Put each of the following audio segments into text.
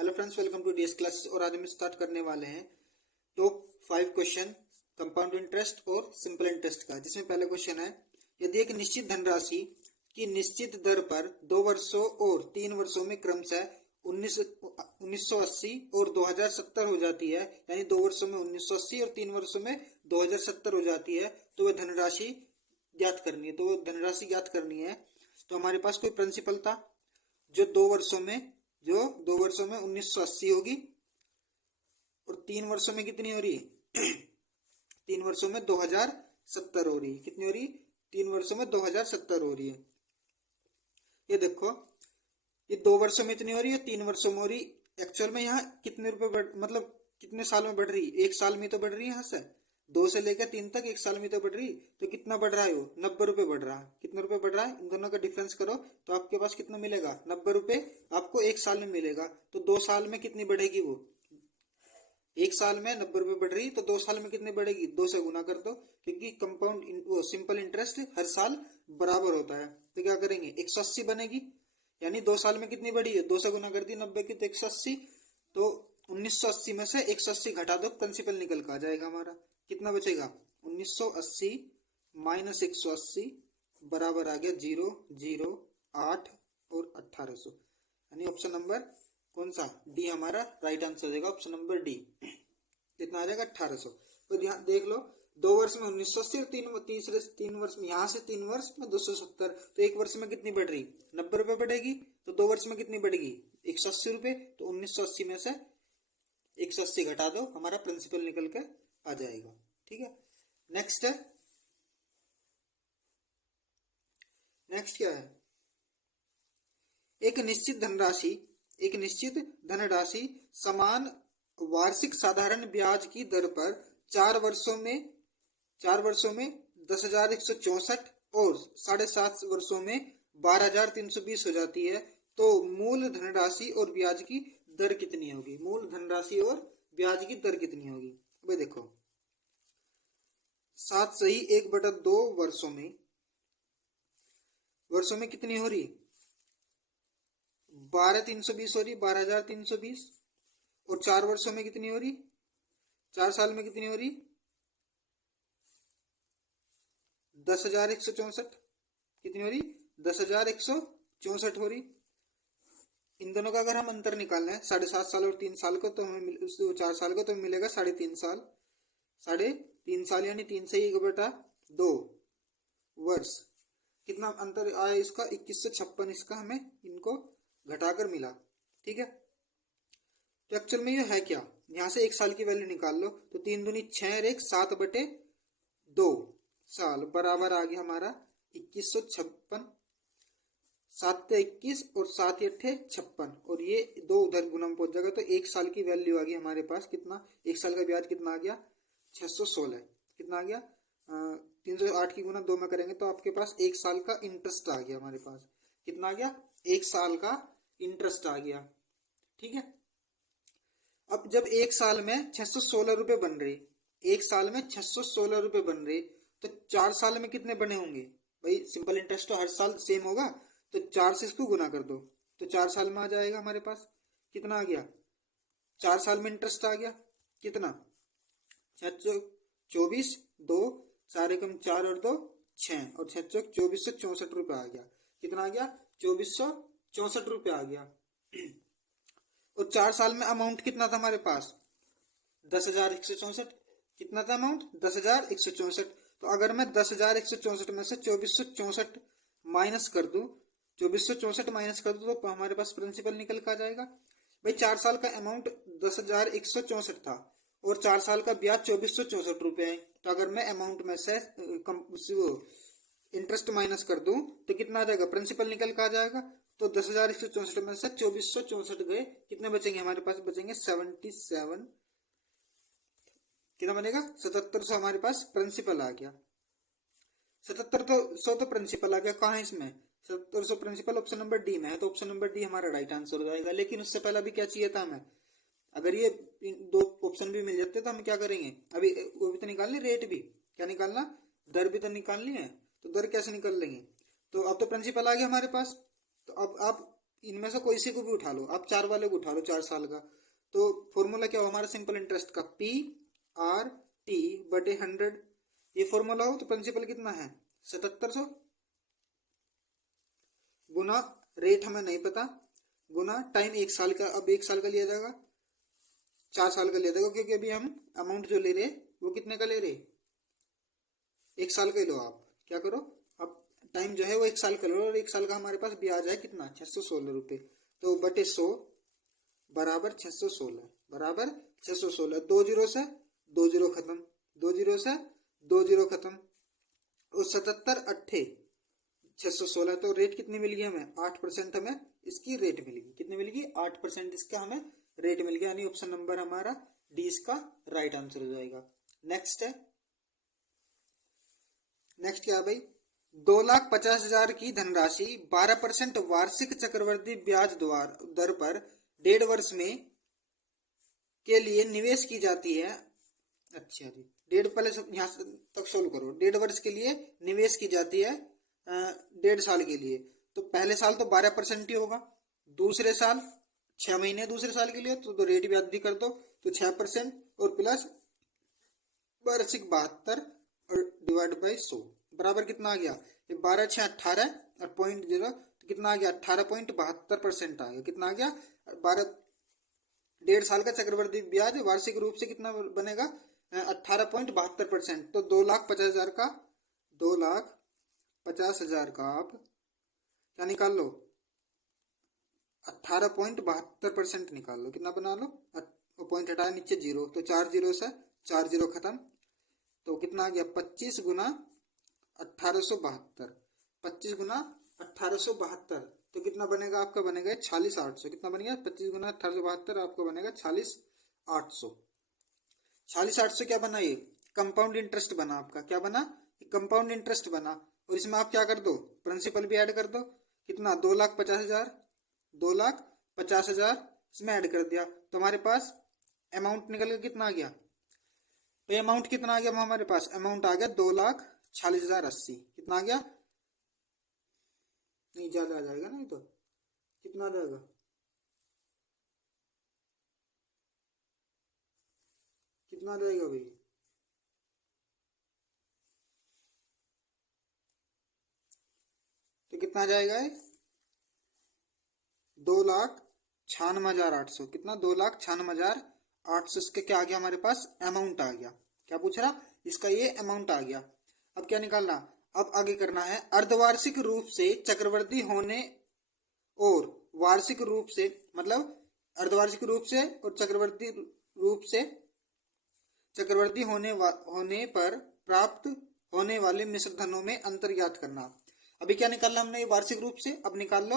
Hello friends, welcome to DS classes. और आज हम स्टार्ट करने वाले हैं टॉप 5 क्वेश्चन कंपाउंड इंटरेस्ट और सिंपल इंटरेस्ट का, जिसमें पहला क्वेश्चन है, यदि एक निश्चित धनराशि की निश्चित दर पर 2 वर्षों और 3 वर्षों में क्रमशः 1980 और 2070 हो जाती है, यानी 2 वर्षों में 1980 और 3 वर्षों में 2070 हो जाती है, तो वह धनराशि ज्ञात करनी है। तो वह धनराशि ज्ञात करनी है, तो हमारे पास कोई प्रिंसिपल था जो 2 वर्षों में 1980 होगी और 3 वर्षों में कितनी हो रही है 3 वर्षों में 2070 हो रही है। कितनी हो रही? 3 वर्षों में 2070 हो रही है। ये देखो, ये 2 वर्षों में इतनी हो रही है, 3 वर्षों में हो रही। एक्चुअल में यहाँ कितने रुपए मतलब कितने साल में बढ़ रही है? 1 साल में तो बढ़ रही है। यहाँ से 2 से लेकर 3 तक 1 साल में तो बढ़ रही। तो कितना बढ़ रहा है? वो 90 रुपए बढ़ रहा है। कितने रुपए बढ़ रहा है? इन दोनों का डिफरेंस करो तो आपके पास कितना मिलेगा? 90 रुपए आपको 1 साल में मिलेगा। तो 2 साल में कितनी बढ़ेगी? वो 1 साल में 90 रुपए बढ़ रही, तो 2 साल में कितनी बढ़ेगी? 2 से गुना कर दो, क्योंकि कंपाउंड सिंपल इंटरेस्ट हर साल बराबर होता है। तो क्या करेंगे? 180 बनेगी, यानी 2 साल में कितनी बढ़ी है? 2 से गुना कर दी 90 की, तो 180। तो 1980 में से 180 घटा दो, प्रिंसिपल निकल कर आ जाएगा हमारा। कितना बचेगा? 1980 माइनस 180 बराबर आ गया 0, 0, 8 और 1800, यानी ऑप्शन नंबर कौन सा? डी हमारा राइट आंसर हो जाएगा। Option number D. कितना आ जाएगा? 1800। तो ध्यान देख लो, 2 वर्ष में 1980 और 3 वर्ष में, यहाँ से 3 वर्ष में 270, तो 1 वर्ष में कितनी बढ़ रही? 90 रुपए बढ़ेगी। तो 2 वर्ष में कितनी बढ़ेगी? 180 रुपए। तो 1980 में से 180 घटा दो, हमारा प्रिंसिपल निकल के आ जाएगा। ठीक है। नेक्स्ट है, नेक्स्ट क्या है? एक निश्चित धनराशि समान वार्षिक साधारण ब्याज की दर पर 4 वर्षों में 10,164 और 7.5 वर्षों में 12,320 हो जाती है, तो मूल धनराशि और ब्याज की दर कितनी होगी? मूल धनराशि और ब्याज की दर कितनी होगी? भाई देखो, 7 सही 1/2 वर्षों में कितनी हो रही? 12,320 हो रही, 12,320। और 4 वर्षों में कितनी हो रही? 4 साल में कितनी हो रही? 10,164। कितनी हो रही? 10,164 हो रही। इन दोनों का अगर हम अंतर निकालना है, 7.5 साल और 3 साल को, तो हमें 4 साल को तो मिलेगा 3.5 साल। 3.5 साल यानी 3 से 1/2 वर्ष। कितना अंतर आया इसका? 2156 इसका हमें इनको घटाकर मिला। ठीक है। तो एक्चुअल में ये है क्या? यहां से 1 साल की वैल्यू निकाल लो, तो 3 दूनी 6 और 1 7/2 साल बराबर आ गया हमारा 2156। 7 21 और 7 8 56, और ये 2 उधर गुना में पहुंच जाएगा, तो 1 साल की वैल्यू आ गई हमारे पास। कितना? 1 साल का ब्याज कितना आ गया? 616। कितना आ गया? 308 की गुना 2 में करेंगे तो आपके पास 1 साल का इंटरेस्ट आ गया हमारे पास। कितना आ गया? 1 साल का इंटरेस्ट आ गया। ठीक है। अब जब 1 साल में 616 रुपए बन रही, 1 साल में 616 रुपए बन रही, तो 4 साल में कितने बने होंगे? भाई सिंपल इंटरेस्ट तो हर साल सेम होगा, तो 4 से इसको गुना कर दो, तो 4 साल में आ जाएगा हमारे पास। कितना आ गया? 4 साल में इंटरेस्ट आ गया कितना? 24, 2, 4 एकम 4 और 2 6, और 6 2464 रुपए आ गया। कितना आ गया? 2464 रुपए आ गया। और 4 साल में अमाउंट कितना था हमारे पास? 10,164। कितना था अमाउंट? 10,164। तो अगर मैं 10,164 में से 2464 माइनस कर दूं, 2464 माइनस कर दूं, तो हमारे पास प्रिंसिपल निकल कर आ जाएगा। भाई 4 साल का अमाउंट 10,164 था और 4 साल का ब्याज 2464 रुपए है, तो अगर मैं अमाउंट में से इंटरेस्ट माइनस कर दूं तो कितना आ जाएगा? प्रिंसिपल निकल कर आ जाएगा। तो 10,164 में से 2464 गए, कितने बचेंगे हमारे पास? बचेंगे 77। कितना बनेगा? 7700 हमारे पास प्रिंसिपल आ गया। 7700 तो प्रिंसिपल आ गया। कहाँ है इसमें? 7700 प्रिंसिपल ऑप्शन नंबर डी में है, तो ऑप्शन नंबर डी हमारा राइट आंसर हो जाएगा। लेकिन उससे पहले अभी क्या चाहिए था हमें? अगर ये 2 ऑप्शन भी मिल जाते तो हम क्या करेंगे? अभी वो भी तो निकालनी, रेट भी क्या निकालना, दर भी तो निकालनी है। तो दर कैसे निकाल लेंगे? तो अब तो प्रिंसिपल आ गया हमारे पास, तो अब आप इनमें से कोई सी को भी उठा लो, आप 4 वाले को उठा लो, 4 साल का। तो फॉर्मूला क्या हो हमारा सिंपल इंटरेस्ट का, पी आर टी बटे 100, ये फॉर्मूला हो। तो प्रिंसिपल कितना है 7700 गुना रेट हमें नहीं पता, गुना टाइम 1 साल का, अब 1 साल का लिया जाएगा, 4 साल का लिया जाएगा, क्योंकि अभी हम अमाउंट जो ले रहे वो कितने का ले रहे, 1 साल का लो। आप क्या करो, अब टाइम जो है वो 1 साल का लो, और 1 साल का हमारे पास ब्याज है कितना 616 रुपये। तो बटे 100 बराबर 616, बराबर 616, 2 जीरो से 2 जीरो खत्म, 2 जीरो से 2 जीरो खत्म, और 77 अट्ठे 616। तो रेट कितनी मिल गई हमें, 8% हमें इसकी रेट मिल गई। कितनी मिल गई, 8% इसका हमें रेट मिल गया, यानी ऑप्शन नंबर हमारा डी इसका राइट आंसर हो जाएगा। नेक्स्ट है, नेक्स्ट क्या है भाई, 2,50,000 की धनराशि 12% वार्षिक चक्रवृद्धि ब्याज दर पर 1.5 वर्ष में के लिए निवेश की जाती है। अच्छा जी, डेढ़, पहले यहाँ तक सोल्व करो। 1.5 वर्ष के लिए निवेश की जाती है 1.5 साल के लिए। तो पहले साल तो 12% ही होगा, दूसरे साल 6 महीने दूसरे साल के लिए, तो रेट भी आदि कर दो, तो 6% और प्लस वार्षिक 72 और डिवाइड बाई 100 बराबर कितना आ गया, ये 12 6 18 और 0.0, तो कितना आ गया 18.72% आ गया। कितना आ गया 1.5 साल का चक्रवृद्धि ब्याज वार्षिक रूप से कितना बनेगा 18.72%। तो 2,50,000 का 2,50,000 का आप क्या निकाल लो, 18.72% निकाल लो, कितना बना लो, पॉइंट हटाया नीचे जीरो, तो 4 जीरो से 4 जीरो खत्म, तो कितना आ गया 25 गुना 1872, 25 गुना 1872, तो कितना बनेगा आपका, बनेगा 46,800। कितना बनेगा 25 गुना 1872, आपका बनेगा 46,800। 46,800 क्या बना, ये कंपाउंड इंटरेस्ट बना आपका, क्या बना, कंपाउंड इंटरेस्ट बना। और इसमें आप क्या कर दो, प्रिंसिपल भी ऐड कर दो, कितना 2,50,000, 2,50,000 इसमें ऐड कर दिया, तो हमारे पास अमाउंट निकल के कितना आ गया भाई, अमाउंट कितना आ गया हमारे पास, अमाउंट आ गया 2,46,080। कितना आ गया, नहीं ज्यादा आ जाएगा नहीं, तो कितना आ जाएगा, कितना आ जाएगा भाई, तो कितना आ जाएगा 2,96,800। कितना 2,96,800, इसके क्या आ गया हमारे पास, अमाउंट आ गया। क्या पूछ रहा, इसका ये अमाउंट आ गया। अब क्या निकालना, अब आगे करना है, अर्धवार्षिक रूप से चक्रवृद्धि होने और वार्षिक रूप से, मतलब अर्धवार्षिक रूप से और चक्रवृद्धि रूप से चक्रवृद्धि होने पर प्राप्त होने वाले मिश्र धनों में अंतर ज्ञात करना। अभी क्या निकालना हमने, ये वार्षिक रूप से, अब निकाल लो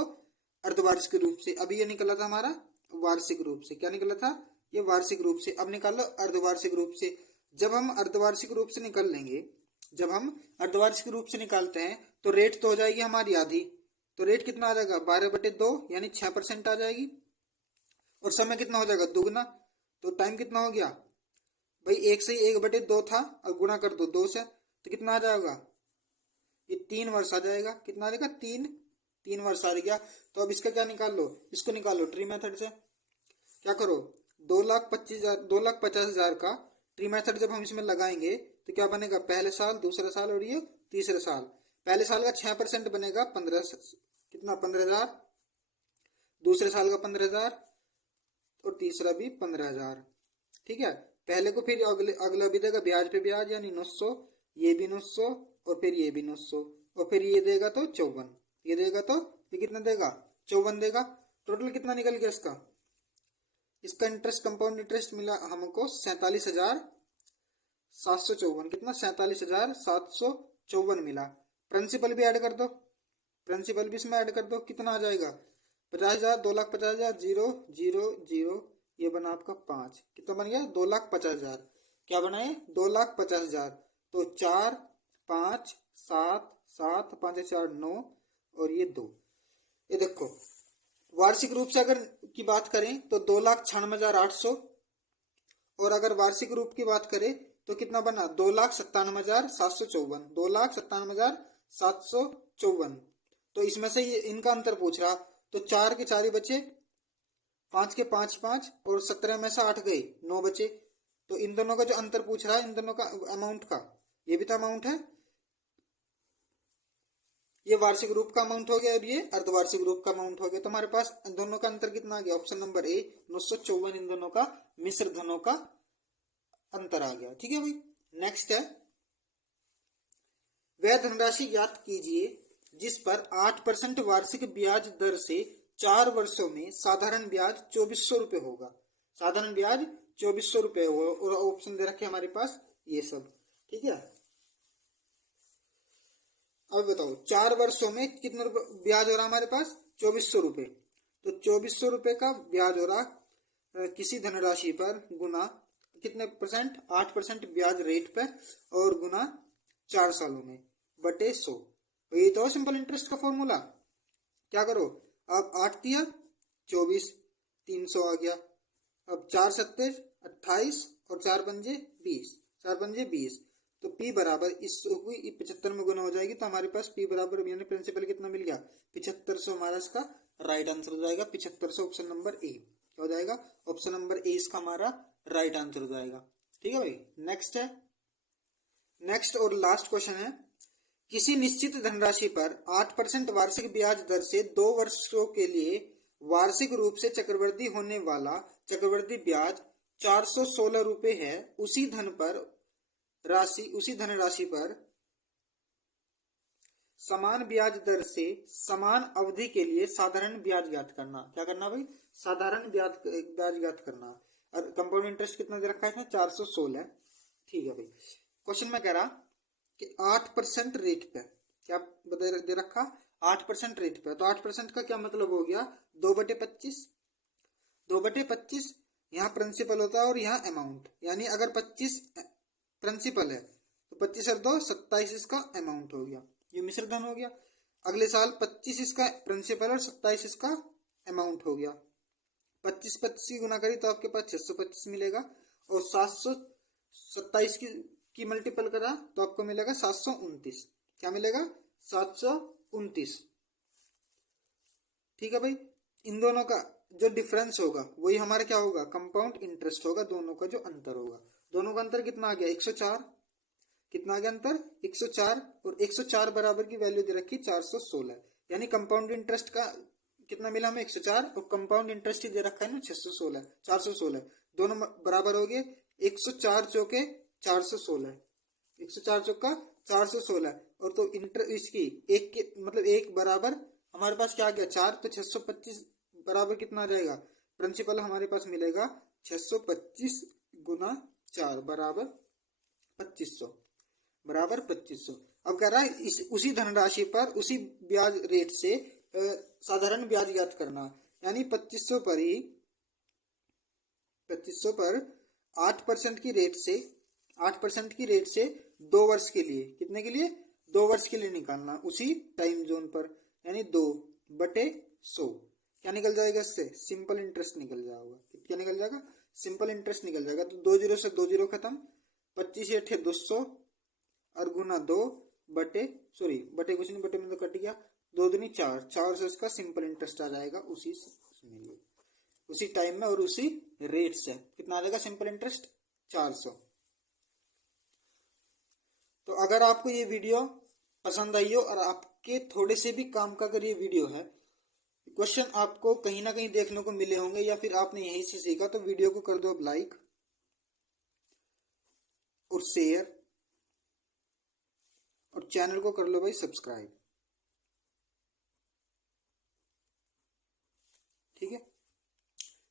अर्धवार्षिक रूप से। अभी ये निकला था हमारा वार्षिक रूप से, क्या निकला था, ये वार्षिक रूप से। अब निकाल लो अर्धवार्षिक रूप से। जब हम अर्धवार्षिक रूप से निकाल लेंगे, जब हम अर्धवार्षिक रूप से निकालते हैं, तो रेट तो हो जाएगी हमारी आधी, तो रेट कितना आ जाएगा 12/2 यानी 6% आ जाएगी, और समय कितना हो जाएगा दुगना, तो टाइम कितना हो गया भाई, 1 से 1/2 था, और गुना कर दो 2 से, तो कितना आ जाएगा, ये 3 वर्ष आ जाएगा। कितना आ जाएगा, 3 वर्ष आ गया। तो अब इसका क्या निकाल लो, इसको निकाल लो ट्री मेथड से। क्या करो, 2,50,000 का ट्री मेथड जब हम इसमें लगाएंगे, तो क्या बनेगा, पहले साल, दूसरा साल और ये तीसरा साल। पहले साल का 6% बनेगा 15, कितना 15,000, दूसरे साल का 15,000, और तीसरा भी 15,000। ठीक है, पहले को फिर अगला भी देगा ब्याज पे ब्याज, यानी 900, ये भी 900, और फिर ये भी 900, और फिर ये देगा तो 54, ये देगा तो ये कितना देगा 54 देगा। टोटल कितना निकल गया इसका, इसका इंटरेस्ट कंपाउंड इंटरेस्ट मिला हमको 47,754। कितना 47,754 मिला। प्रिंसिपल भी ऐड कर दो, प्रिंसिपल भी इसमें ऐड कर दो, कितना आ जाएगा 50,000, 2,50,000, 0 0 0, ये बना आपका 5, कितना बन गया 2,50,000। क्या बनाए 2,50,000, तो 4 5 7 7 5 4 9 और ये 2। ये देखो वार्षिक रूप से अगर की बात करें तो 2,96,800, और अगर वार्षिक रूप की बात करें तो कितना बना 2,97,754, 2,97,754। तो इसमें से ये इनका अंतर पूछ रहा, तो 4 के 4 ही बचे, 5 के 5 5 और 17 में से 8 गए, 9 बचे। तो इन दोनों का जो अंतर पूछ रहा है, इन दोनों का अमाउंट का, ये भी तो अमाउंट है, ये वार्षिक रूप का अमाउंट हो गया और ये अर्धवार्षिक रूप का अमाउंट हो गया। तो हमारे पास दोनों का अंतर कितना आ गया, ऑप्शन नंबर ए 954 इन दोनों का मिश्र धनों का अंतर आ गया। ठीक है भाई, नेक्स्ट है, वह धनराशि ज्ञात कीजिए जिस पर 8% वार्षिक ब्याज दर से 4 वर्षों में साधारण ब्याज 2400 रुपये होगा। साधारण ब्याज 2400 रुपये होगा और ऑप्शन दे रखे हमारे पास ये सब। ठीक है, अब बताओ 4 वर्षों में कितना ब्याज हो रहा हमारे पास, 2400 रुपये। तो 2400 रुपये का ब्याज हो रहा किसी धनराशि पर गुना कितने परसेंट, 8% ब्याज रेट पे और गुना 4 सालों में बटे 100। तो ये तो सिंपल इंटरेस्ट का फॉर्मूला। क्या करो, अब 8 दिया 24, 300 आ गया। अब 4 सत्ते 28 और 4 पंजे 20, 4 पंजे 20। तो P बराबर इस 75 में गुना हो जाएगी। तो हमारे पास P बराबर यानी प्रिंसिपल कितना मिल गया, 7500 हमारा इसका राइट आंसर हो जाएगा। 7500 ऑप्शन नंबर ए क्या हो जाएगा, ऑप्शन नंबर ए इसका हमारा राइट आंसर हो जाएगा। ठीक है भाई, नेक्स्ट है, नेक्स्ट और लास्ट क्वेश्चन है, किसी निश्चित धनराशि पर 8% वार्षिक ब्याज दर से 2 वर्षों के लिए वार्षिक रूप से चक्रवृद्धि होने वाला चक्रवृद्धि ब्याज 416 रुपये है। उसी धनराशि पर समान ब्याज दर से समान अवधि के लिए साधारण ब्याज ज्ञात करना। क्या करना भाई, साधारण ब्याज ज्ञात करना। और कंपाउंड इंटरेस्ट कितना दे रखा है, 416। ठीक है भाई, क्वेश्चन में कह रहा कि 8% रेट पे, क्या दे रखा, 8% रेट पे। तो 8% का क्या मतलब हो गया, 2/25। 2/25 यहाँ प्रिंसिपल होता है और यहाँ अमाउंट, यानी अगर 25 प्रिंसिपल है तो 25 और 2 27 इसका अमाउंट हो गया, ये मिश्र धन हो गया। अगले साल 25 इसका प्रिंसिपल और 27 इसका अमाउंट हो गया। 25 25 की गुना करी तो आपके पास 625 मिलेगा और 727 की मल्टीपल करा तो आपको मिलेगा 729। क्या मिलेगा, 729। ठीक है भाई, इन दोनों का जो डिफरेंस होगा वही हमारा क्या होगा, कंपाउंड इंटरेस्ट होगा। दोनों का जो अंतर होगा, दोनों का अंतर कितना आ गया, 104। कितना आ गया अंतर, 104। और 104 बराबर की वैल्यू दे रखी 416, यानी कंपाउंड इंटरेस्ट का कितना मिला हमें, 104, और कंपाउंड इंटरेस्ट ही दे रखा है ना 616, 416। दोनों बराबर हो गए, 104 चौके 416, 104 चौका 416। और तो इसकी एक के मतलब एक बराबर हमारे पास क्या आ गया, 4। तो 625 बराबर कितना आ जाएगा, प्रिंसिपल हमारे पास मिलेगा 625 गुना 4 बराबर 2500, बराबर 2500। अब कह रहा है उसी धनराशि पर उसी ब्याज रेट से साधारण ब्याज ज्ञात करना, यानी 2500 पर ही 2500 पर 8% की रेट से 8% की रेट से 2 वर्ष के लिए, कितने के लिए, 2 वर्ष के लिए निकालना उसी टाइम जोन पर, यानी 2/100। क्या निकल जाएगा इससे, सिंपल इंटरेस्ट निकल जाएगा। क्या निकल जाएगा, सिंपल इंटरेस्ट निकल जाएगा। तो 2 0 से 2 0 खत्म, 25 8 200 और गुना 2 बटे कुछ नहीं, बटे में तो कट गया, 2 दूनी 4, 4 से उसका सिंपल इंटरेस्ट आ जाएगा उसी टाइम में और उसी रेट से। कितना आ जाएगा सिंपल इंटरेस्ट, 400। तो अगर आपको ये वीडियो पसंद आई हो और आपके थोड़े से भी काम का अगर ये वीडियो है, क्वेश्चन आपको कहीं ना कहीं देखने को मिले होंगे या फिर आपने यहीं से सीखा, तो वीडियो को कर दो अब लाइक और शेयर और चैनल को कर लो भाई सब्सक्राइब। ठीक है,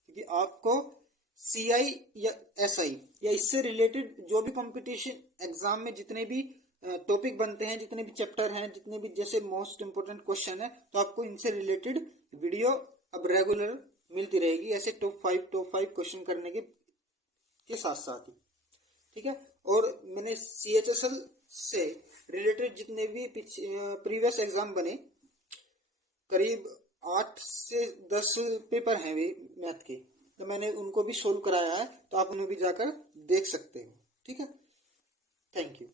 क्योंकि आपको CI या SI या इससे रिलेटेड जो भी कंपटीशन एग्जाम में जितने भी टॉपिक बनते हैं, जितने भी चैप्टर हैं, जितने भी जैसे मोस्ट इंपोर्टेंट क्वेश्चन है, तो आपको इनसे रिलेटेड वीडियो अब रेगुलर मिलती रहेगी, ऐसे टॉप 5 क्वेश्चन करने के साथ साथ ही। ठीक है, और मैंने CHSL से रिलेटेड जितने भी प्रीवियस एग्जाम बने, करीब 8 से 10 पेपर हैं वे मैथ के, तो मैंने उनको भी सोल्व कराया है, तो आप उन्हें भी जाकर देख सकते हो। ठीक है, थैंक यू।